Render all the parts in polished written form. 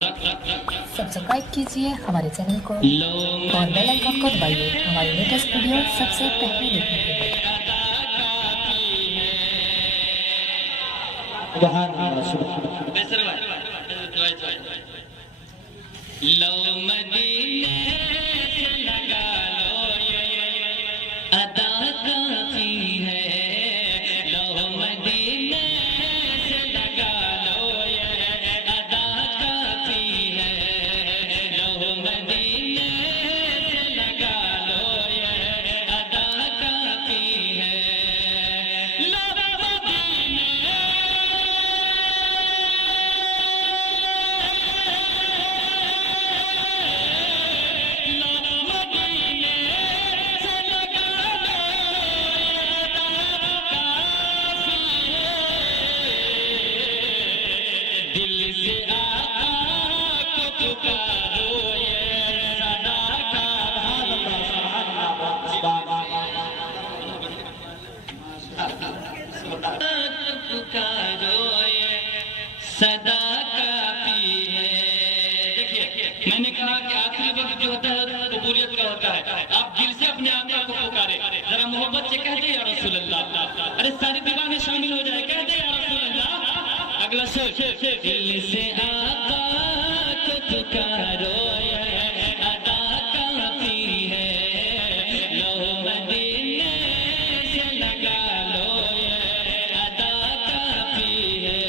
Subscribe कीजिए हमारे channel को और बेल आइकन को दबाइए हमारी लेटेस्ट वीडियो सबसे पहले देखने के लिए। सदा काफी है। देखिए, मैंने कहा कि आखिरी वक्त जो होता है कबूलियत का होता है। आप दिल से अपने आका को पुकारे, जरा मोहब्बत से कह दे या रसूल अल्लाह। अरे सारे दीवाने शामिल हो जाए, कह दे या रसूल अल्लाह। अगला शेर, दिल से आका को पुकारो अदा काफी है, लो मदीने से लगा लो अदा काफी है।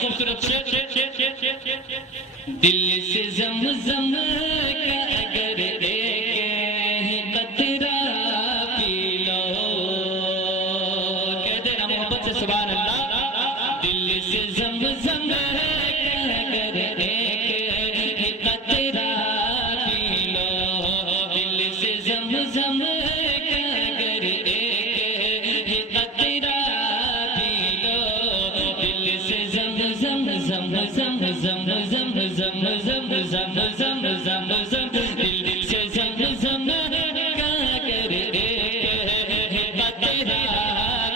खूबसूरत दिल से ज़म-ज़म का अगर एक कतरा पी लो, कह देना मोहब्बत से सुभान अल्लाह। दिल से ज़म-ज़म का अगर एक कतरा पी लो, दिल से ज़म-ज़म का अगर एक कतरा पी लो, दिल से ज़म-ज़म ज़म-ज़म ज़म-ज़म ज़म-ज़म ज़म-ज़म ज़म-ज़म दिल से ज़म-ज़म का अगर एक कतरा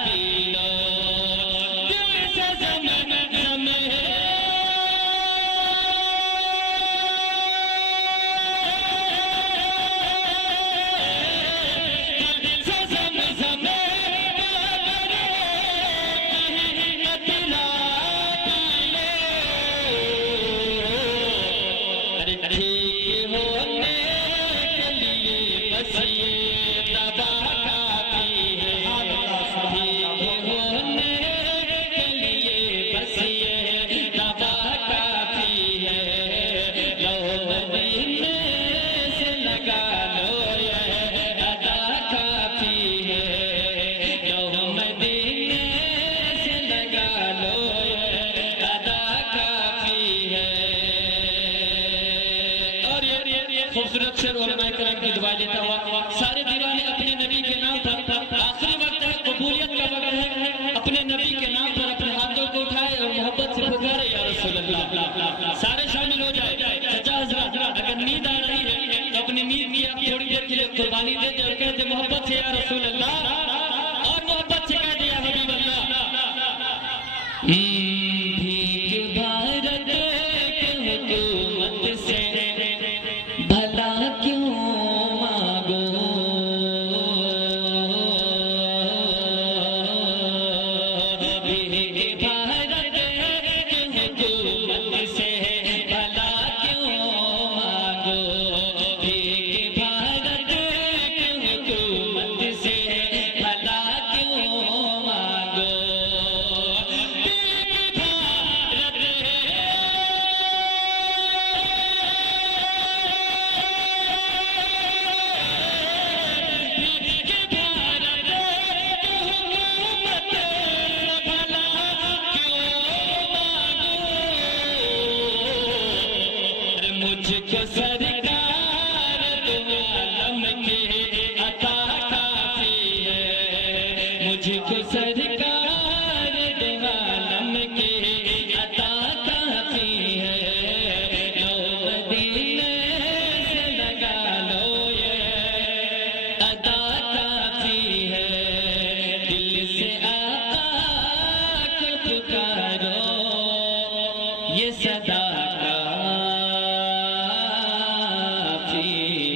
पी लो, दिल से ज़म-ज़म खूबसूरत शेर उलमाए करम की दुआ लेता हुआ सारे दीवाने अपने नबी के नाम पर आखिरी वक्त है, कबूलियत का वक्त है, अपने नबी के नाम पर अपने हाथों को उठाए और मोहब्बत से पुकारे या रसूल अल्लाह। सारे शामिल हो जाए। चाचा हज़रात, अगर नींद आ रही है तो अपनी नींद की आप थोड़ी देर के लिए कुर्बानी दे दे और कह दे मोहब्बत से या रसूल अल्लाह, और मोहब्बत से कह दे या हबीब अल्लाह। भीख भारत के हुकूमत से भला क्यों मांगो, भीख भारत के हुकूमत से भला क्यों मांगो, भीख भारत के हुकूमत से भला क्यों मांगो, भीख भारत मुझको सरकार दो आलम के अता काफी है, मुझको सरकार दो आलम के अता काफी है, लो मदीने से लगा लो ये अदा काफी है, दिल से आका को पुकारो ये सदा काफी